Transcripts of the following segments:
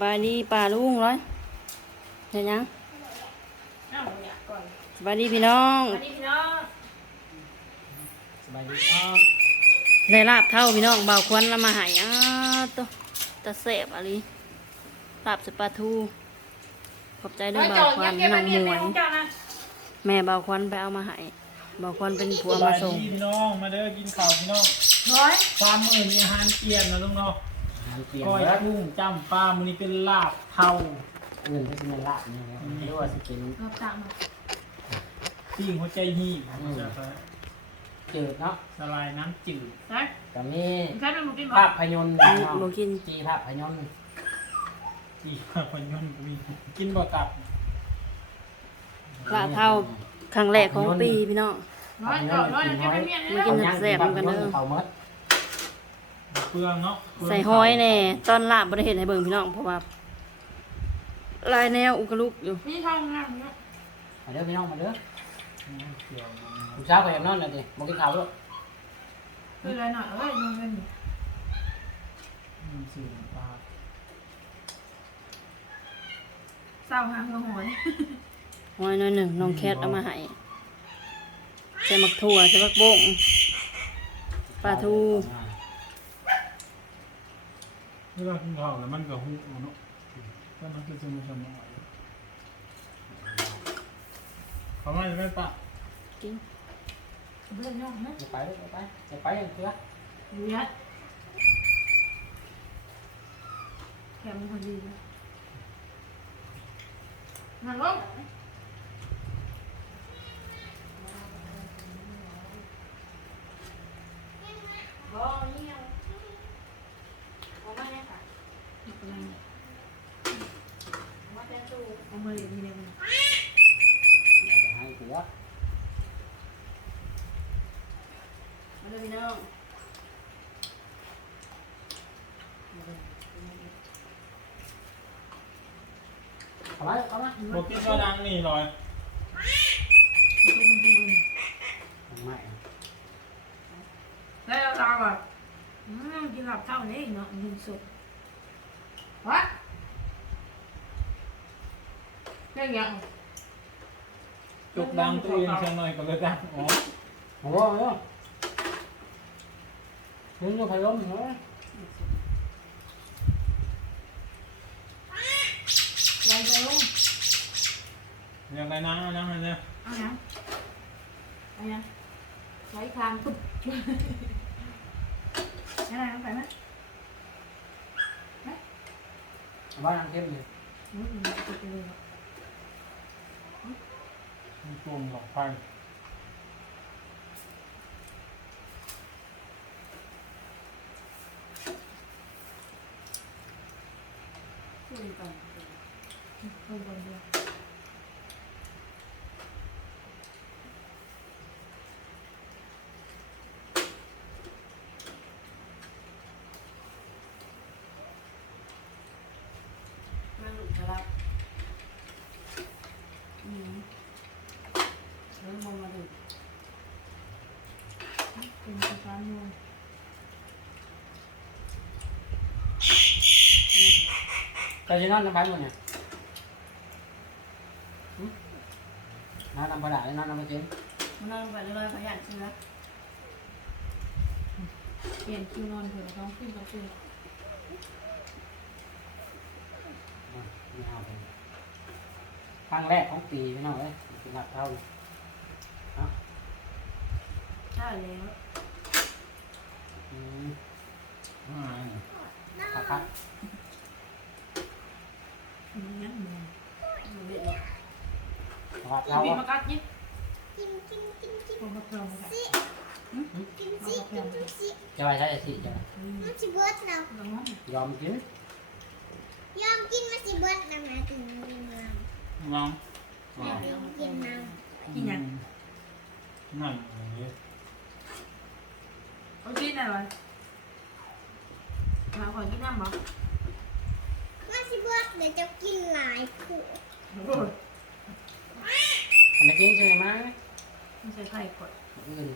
บายดีป่าลุงร้อยเห็นยังอ้าวอยากก่อนสบายดีพี่น้องสวัสดีพี่น้องสบายดีน้องได้ลาบเท่าพี่น้องเบาควันละมาใหายอ้าตัวตะเสบอะไรลาบสปลาทูขอบใจด้วยเบาควันน้องหมวยเจ้านะแม่เบาควันไปเอามาให้เบาควันเป็นผัวสมาบายส่งดีพี่น้องมาเด้อกินข้าวพี่น้องร้อยความมือมีอาหารเปลี่ยนนะลุงเนาะ อาหารเปลี่ยนก้อยแล้วกุ้งจ้ำปลามื้อนี้เป็นลาบเท่าเงินที่สิเป็นละนี่ครับหรือว่าสิเป็นรับตังค์มาปิ้งหัวใจหีบอืมจะจืดเนาะสลายน้ำจืดนะก็มีใช่ไหมมึงกินบ่ภาพยนตร์บ่เนาะบ่กินจีภาพยนตร์จีภาพยนตร์ก็มีกินบ่ตับลาบเท่าครั้งแรกของปีพี่น้องร้อยเจ้าร้อยจะเป็นเมียไม่นะกินแซ่บๆเหมือนกันเด้อ เขาเมดเปลืองเนาะเปลืงใส่ห้อยแน่ตอนลาบบริเห็นให้เบิ่งพี่น้องเพราะว่าลายแนวอุกลุกอยู่มีทองงามเนาะมาเด้อพี่น้องมาเด้อเกี่ยวนะลูกสาวก็อยากนอนเลยดิบอกกินข้าวด้วยคืออะไรหน่อยเอ้ยนอนกันน้ำจืดปลาเศร้าหาหัวหอยห้อยหน้อยหนึ่งน้องแคทเอามาให้ใส่หมักถั่วใส่ผักบ้งปลาทูเวลากินข้าวแล้วมันก็หุบเนาะก็มันก็จะมีสมองเขาไม่ไม่ปะกินเบื่อน้องนะอย่าไปเด้ออย่าไปอย่าไปอย่างเถื่อเวียดแถมคนดีนะนั่งลง บ่นี่เอาเอามาเนี่ยค่ะเอามาเป็นตู้ เอามาเรียนที่ไหนกัน อย่าไปให้เถื่อ มาเลย พี่น้องเอามาเอามาบอกกินก็ดังนี่หน่อยไม่แล้วเราแบบอืมกินหลับเท่านี้เนาะยินสุดวะแค่ยังจุกดังตัวเองเชียหน่อยก็เลยดังอ๋อโอ้โหเนาะมึงจะพยายามเหรอไรจะลงอย่างไรนะนะเนี่ยเอายังเอายังไว้คางปุ๊บอะไรน้ำใส่ไหม เอาว่าน้ำเข้มเลยอืมมันะเป็นเลยมีกลุ่มหลอกไฟขึ้นก่อนคนบนเดียวมาหลุดครับอืมเริ่มมองมาดูเป็นสะพานโยน ก็จะนอนน้ำพันหมดเนี่ยหึนอนน้ำปลาดาหรือนอนน้ำปลาเจนมันนั่งไปเรื่อยๆขยันเชื้อเปลี่ยนคิวนอนเถอะต้องขึ้นต้องขึ้นไม่เอาไปครั้งแรกของปีพี่น้องเอ้ยเป็นหลักเท่าเลยใช่แล้วอืมอ่าครับ ครับอย่างนี้เหมือนมันเด็ดเลยหลักเราบินอะมากัดยิบกินกินกินกินคนมาเพิ่มมากัดกินสิกินกินสิจะไปใช้สิจะไปมันสิเบิดเราร้อนยอมกินยอมกินมันสิเบิดเรามาถึงเมืองลองกินน้กินยังนั่นอย่างนี้เอากินอะไรมาขอกินน้ำบ่ คิดว่เดี๋ยวจะกินหลายผูอันนี้กินเฉยไหมไม่ใช่ไข่กดอืม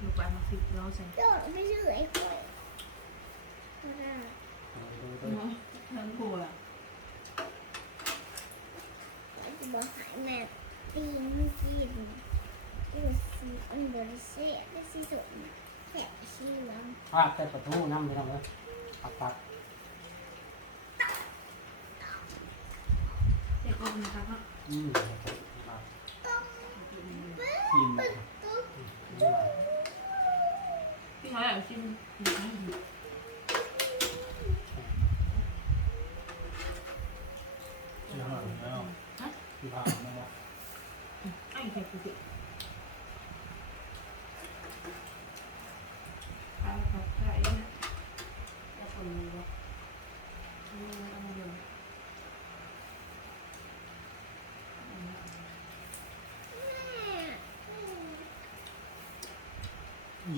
ลูกปลามาสิตเราใส่โดดไม่เช่ไอ้ผูก็ได้น้องน้องผูล่ะจะบอกหาแม่ตีนไม่กินดูสีอันบริเซ่ไม่สีสุดแค่ชื่อแล้วภาพแต่ประตูน้ำไม่ต้องเลยอักปัก เด็กคนนะครับเนาะอืมกินพี่เขาอยากชิม ที่ห้าแล้วที่ผ่านมาแล้ว ไอ้เผ็ดสุดเอาครับใช่นะแล้วคนนี้วะเอามาดู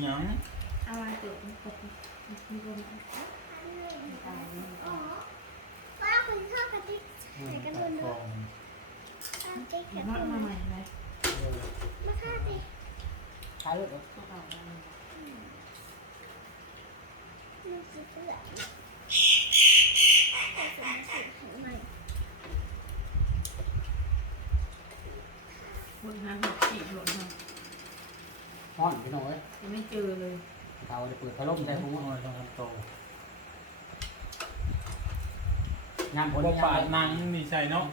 หยังเอามาเดี๋ยวมันตกมันรวมกันตายเอ๋อป้าคุณชอบกระติกใส่กระดุนกด้วยงกระติกกระมาดุนมาใหม่เลยมาฆ่าสิท้ายรถเหรอก็เอาแล้วมันสิเปื่อยแต่สมสิข้างในบนหางหกสี่หลดมา ห้อนพี่น้องเอ้ยยังไม่เจอเลยเราจะเปิดพัดลมใส่แต่ถุผงมเอาทำโตงานผบลอกปาดหนังนี่ใส่เนาะ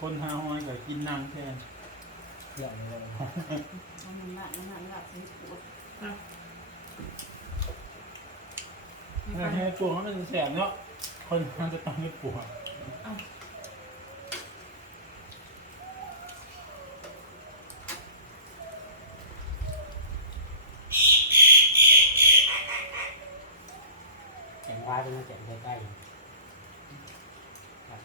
คนหาหอยก็กินหนังแทนเกี่ยวเลยมันหนักมันหนักหนักสิปวดแล้วให้ปวดมันแสบเนาะคนมันจะต้องไม่ปวด แข่งวายเป็นมา แข่งใกล้ๆ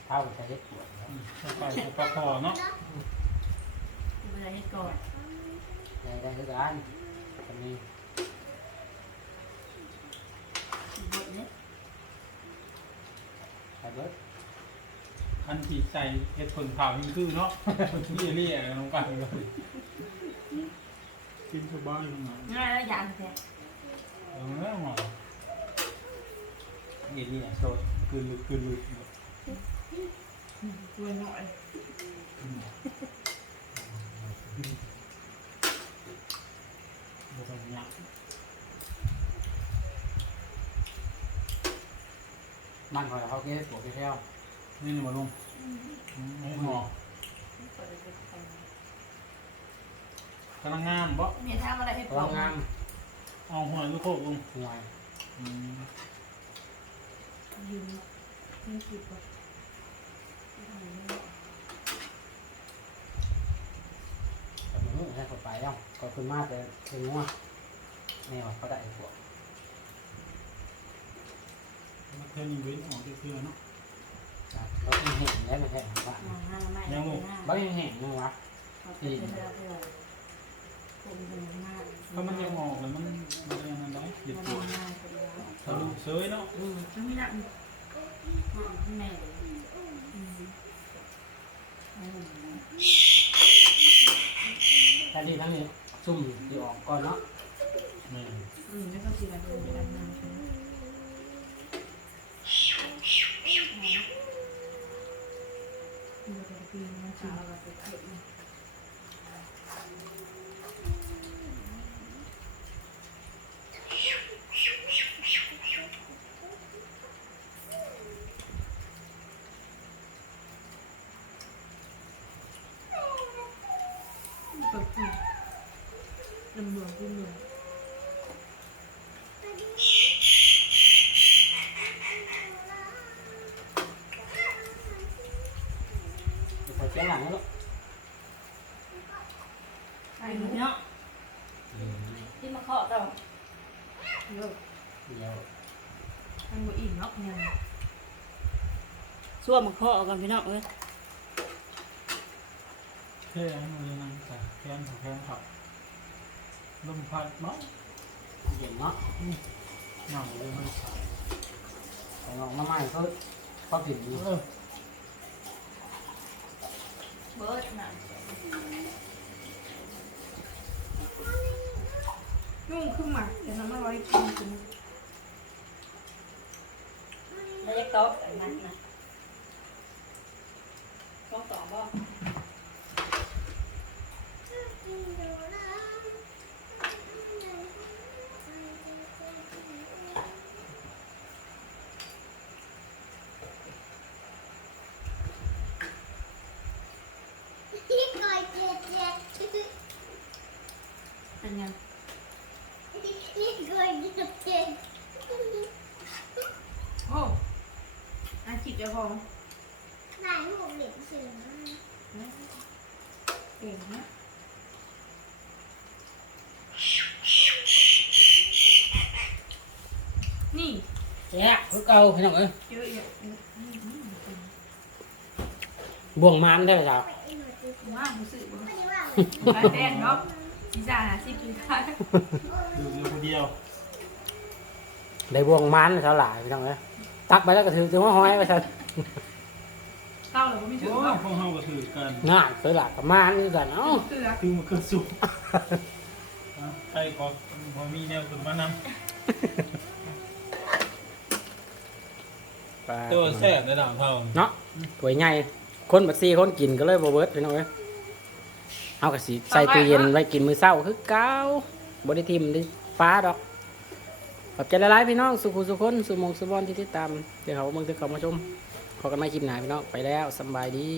เท่าจะเล็กปวดแล้วเข้าไปจะปลาคอเนาะเวลาให้ก่อนได้ได้ทุกอันจะมีบดเนี่ยใส่เบิร์ดคันที่ใส่เห็ดผลเผานี่คือเนาะเลี่ยเลี่ยลงไปเลยกินสบายลงมาง่ายแล้วยางแท้เออหมอเลี่ยเลี่ยโซดคือลึกคือลึกตัวหน่อยบ่ต้องยากมันคอยเขาเก็บปวดไปแล้วนี่นี่มาลงให้หมอเปิดเลยกำลังงามบ่เนี่ยทำอะไรให้พปวลัดงงานเอาหัวลูกโคกลงห่วยอืม ยืนยืนขีดก่อนแต่มึงให้เขาไปแล้วก็ขึ้นมาแต่เป็นงัวแม่ว่าเขาได้ปวดเท่านี้เว้นออกเทื่อเนาะเราเป็นเห็นแล้วไม่ใช่หรอวะมาห้าไม่เราเป็นเห็นนึงวะเป็นเรือเรือ เป็นเป็นหน้าถ้ามันยังออกแล้วมันมันยังนั่นได้หยิบมันปวดหน้าเป็นเรือทะลุเสยเนาะอืมมันไม่หนักแม่อืมแต่ดีทั้งนี้ซุ่มดีออกก่อนเนาะนี่อืมไม่ต้องกินอะไรเป็นแบบนั้นใช่ไหมมันจะกินมันจะเอาไปเก็บเปิดกินลำเบืองขึ้นเมือง ใส่เสียงหลังแล้ว ไอ้เนาะ ที่มาเคาะเรา เยอะ เดี๋ ยวมันบ่อิ่มเนาะเนี่ยช่วมาเคาะกันพี่น้องเอ้ ยเท่ให้มันนั่งใส่แขนของแขนขับลมพัดเนาะเย็นเนาะนั่งเลยมันขาดใส่ออกมาใหม่เขาเขาผิดอยู่เออเบิร์ดน่ะนุ่งขึ้นมาแต่น้ำมันร้อยกินกินแล้วจะโต๊ะแบบนั้นนะต้องต่อบ่ กินดูนะ เป็นยังนี่เคยกินกับเจนโอ้อาจิบเจ้าของ แย่คือเก่าพี่น้องเอ้ยเยอะแยะอืมอืมอืมบ่วงมันได้ไหมจ๊ะไปไอ้หนูจะว่าหมูสื่อบ่ไม่ได้ว่าร้านแดงเนาะซีซ่าหาซิกินได้อยู่อยู่คนเดียวได้บ่วงมันเท่าไหร่พี่น้องเอ้ยตักไปแล้วก็ถือถือว่าห้อยไปซะเต้าเลยบ่มีถือโอ้บ่พวกเฮาก็ถือกันน่าเคยหลักกับมันนี่กันเอ้าเกลือคือมันคือสุกใครขอพอมีแนวขึ้นมานำตัวแซ่บในด่างเท่าเนาะถ้วยใหญ่คนบัดซี่คนกินก็เลยบ่เบิดพี่น้องเอ้ย เอากระสีใส่ตู้เย็นไว้กินมื้อเช้าคือเก่าบ่ได้ทิ่มได้ฟ้าดอกขอบใจหลายๆพี่น้องสุขุสุคนสุหมงสุบอนที่ติดตามเดี๋ยวเขาเบิ่งที่เขามาชมขอกันใหม่คลิปหน้าพี่น้องไปแล้วสำบายดี